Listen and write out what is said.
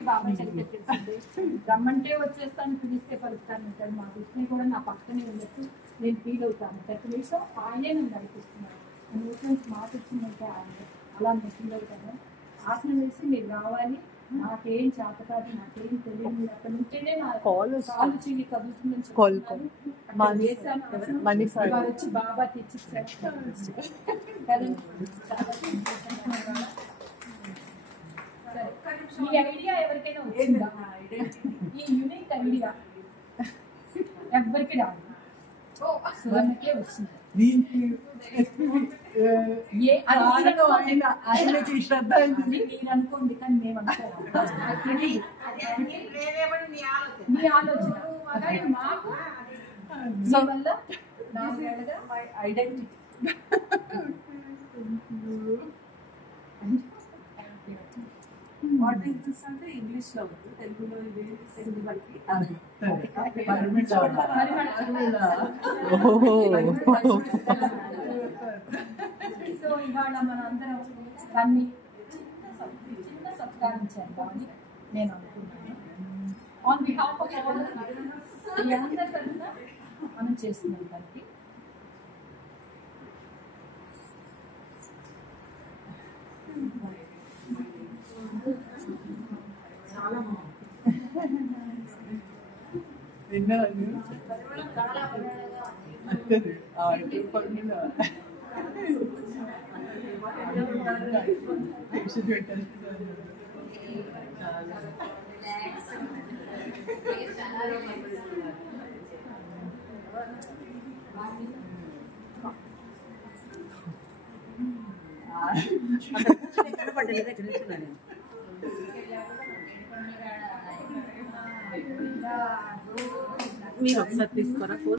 బాబా చెప్పేసింది రమ్మంటే వచ్చేస్తాను పిలిస్తే పలుస్తాను అంటాడు. మా కృష్ణ కూడా నా పక్కనే ఉన్నట్టు నేను ఫీల్ అవుతాను. ప్రతి నిమిషం ఆయనే నన్ను నడిపిస్తున్నాడు. న్యూట్రన్స్ మాట ఇచ్చిందంటే ఆయన అలా నేను ఫీల్ అవుతాను. ఆసన వేసి మీరు రావాలి, నాకేం చేత కాదు, నాకేం తెలియదు, అక్కడ ఉంటేనే నా కాలు చెయ్యి కదులుతుందని చెప్తున్నాను. వచ్చి బాబా తెచ్చిచ్చారు కదండి. ఈ ఐడియా ఎవరికైనా వచ్చిందా? ఈ యూనిక్ ఐడియా ఎవరికి రాదు, సువర్ణకే వచ్చింది. మీరు అనుకోండి కానీ మేము అనుకోవాలి. మీ ఆలోచన మాకు వల్ల ఐడెంటిటీ. వాట్ ఈస్ దిస్ అంటే ఇంగ్లీష్ లో ఉంది, తెలుగులో ఇది తెలుగు బట్టి. సో ఇవాళ మన అందరం దాన్ని చిన్న సత్కరించాలి నేను అనుకుంటున్నాను. ఆన్ బిహాఫ్ ఆఫ్ అందరి తరఫున మనం చేస్తున్నాం దానికి. చాలా మీరు ఒకసారి తీసుకోరా.